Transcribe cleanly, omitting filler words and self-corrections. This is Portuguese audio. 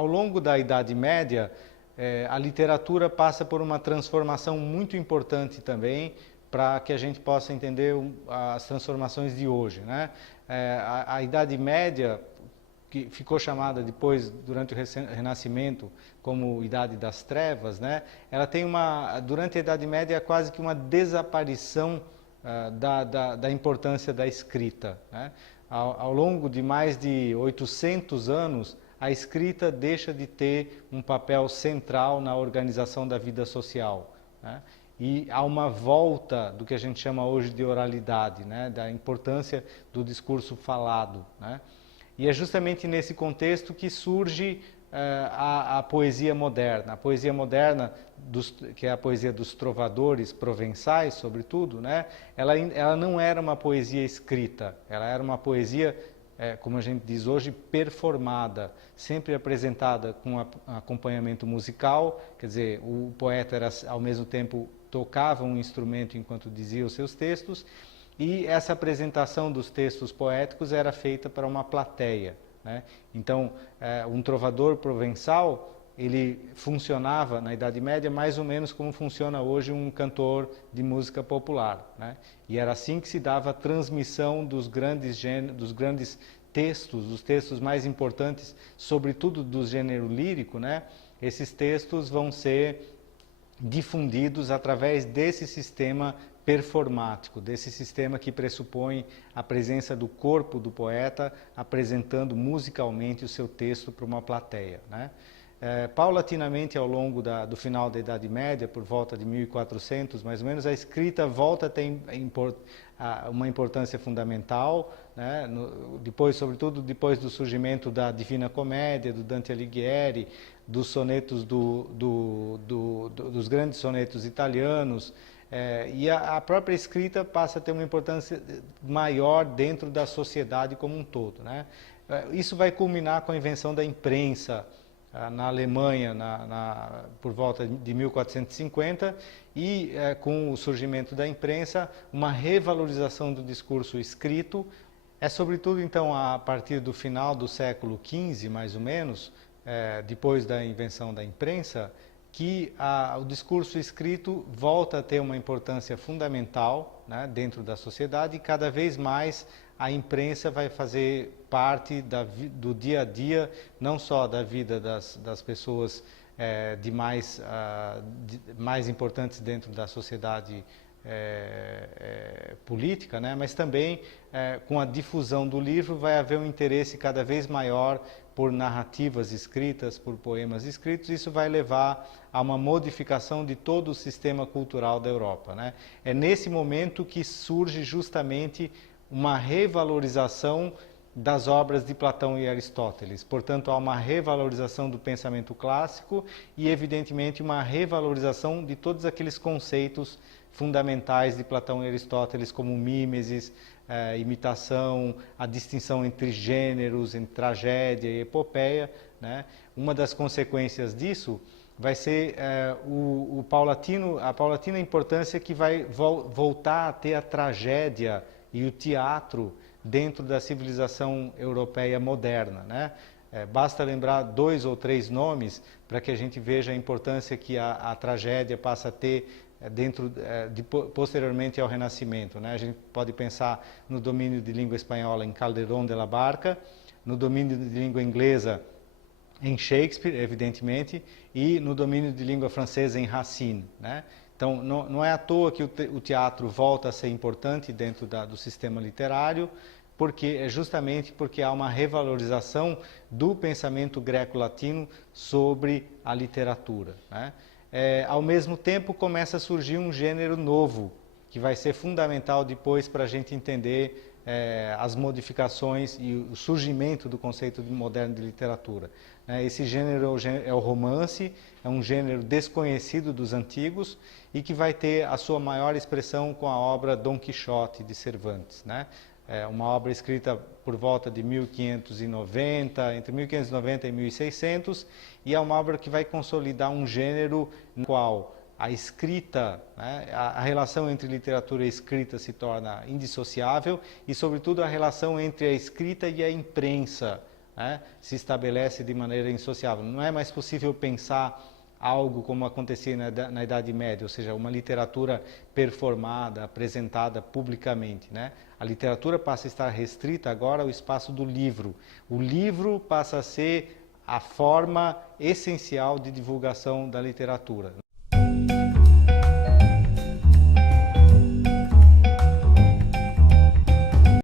ao longo da Idade Média, a literatura passa por uma transformação muito importante também, para que a gente possa entender as transformações de hoje, né? A Idade Média, que ficou chamada depois, durante o Renascimento, como Idade das Trevas, né? Ela tem durante a Idade Média, quase que uma desaparição da importância da escrita, né? Ao longo de mais de 800 anos, a escrita deixa de ter um papel central na organização da vida social, né? E há uma volta do que a gente chama hoje de oralidade, né? Da importância do discurso falado, né? E é justamente nesse contexto que surge a poesia moderna. A poesia moderna, que é a poesia dos trovadores provençais, sobretudo, né? Ela não era uma poesia escrita, ela era uma poesia, como a gente diz hoje, performada, sempre apresentada com acompanhamento musical, quer dizer, o poeta era, ao mesmo tempo, tocava um instrumento enquanto dizia os seus textos, e essa apresentação dos textos poéticos era feita para uma plateia, né? Então, um trovador provençal, ele funcionava na Idade Média mais ou menos como funciona hoje um cantor de música popular, né? E era assim que se dava a transmissão dos grandes textos, os textos mais importantes, sobretudo do gênero lírico, né? Esses textos vão ser difundidos através desse sistema performático, desse sistema que pressupõe a presença do corpo do poeta apresentando musicalmente o seu texto para uma plateia, né? Paulatinamente, ao longo do final da Idade Média, por volta de 1400, mais ou menos, a escrita volta a ter uma importância fundamental, né? Sobretudo depois do surgimento da Divina Comédia, do Dante Alighieri, dos sonetos dos grandes sonetos italianos, e a própria escrita passa a ter uma importância maior dentro da sociedade como um todo, né? Isso vai culminar com a invenção da imprensa na Alemanha por volta de 1450 e com o surgimento da imprensa, uma revalorização do discurso escrito. É sobretudo então a partir do final do século XV, mais ou menos, depois da invenção da imprensa, que o discurso escrito volta a ter uma importância fundamental, né, dentro da sociedade, e cada vez mais a imprensa vai fazer parte do dia a dia, não só da vida das pessoas mais importantes dentro da sociedade política, né, mas também com a difusão do livro vai haver um interesse cada vez maior por narrativas escritas, por poemas escritos. Isso vai levar a uma modificação de todo o sistema cultural da Europa, né? É nesse momento que surge justamente uma revalorização das obras de Platão e Aristóteles. Portanto, há uma revalorização do pensamento clássico e, evidentemente, uma revalorização de todos aqueles conceitos fundamentais de Platão e Aristóteles, como mímesis, imitação, a distinção entre gêneros, entre tragédia e epopeia, né? Uma das consequências disso vai ser a paulatina importância que vai voltar a ter a tragédia e o teatro dentro da civilização europeia moderna, né? Basta lembrar 2 ou 3 nomes para que a gente veja a importância que a tragédia passa a ter posteriormente ao Renascimento, né? A gente pode pensar no domínio de língua espanhola em Calderón de la Barca, no domínio de língua inglesa em Shakespeare, evidentemente, e no domínio de língua francesa em Racine, né? Então, não é à toa que o teatro volta a ser importante dentro do sistema literário, justamente porque há uma revalorização do pensamento greco-latino sobre a literatura, né? Ao mesmo tempo, começa a surgir um gênero novo, que vai ser fundamental depois para a gente entender as modificações e o surgimento do conceito moderno de literatura. Esse gênero é o romance, é um gênero desconhecido dos antigos e que vai ter a sua maior expressão com a obra Dom Quixote de Cervantes, né? Uma obra escrita por volta de 1590, entre 1590 e 1600, e é uma obra que vai consolidar um gênero no qual a escrita, né, a relação entre literatura e escrita se torna indissociável, e sobretudo a relação entre a escrita e a imprensa né, se estabelece de maneira insociável. Não é mais possível pensar algo como acontecia na Idade Média, ou seja, uma literatura performada, apresentada publicamente, né? A literatura passa a estar restrita agora ao espaço do livro. O livro passa a ser a forma essencial de divulgação da literatura.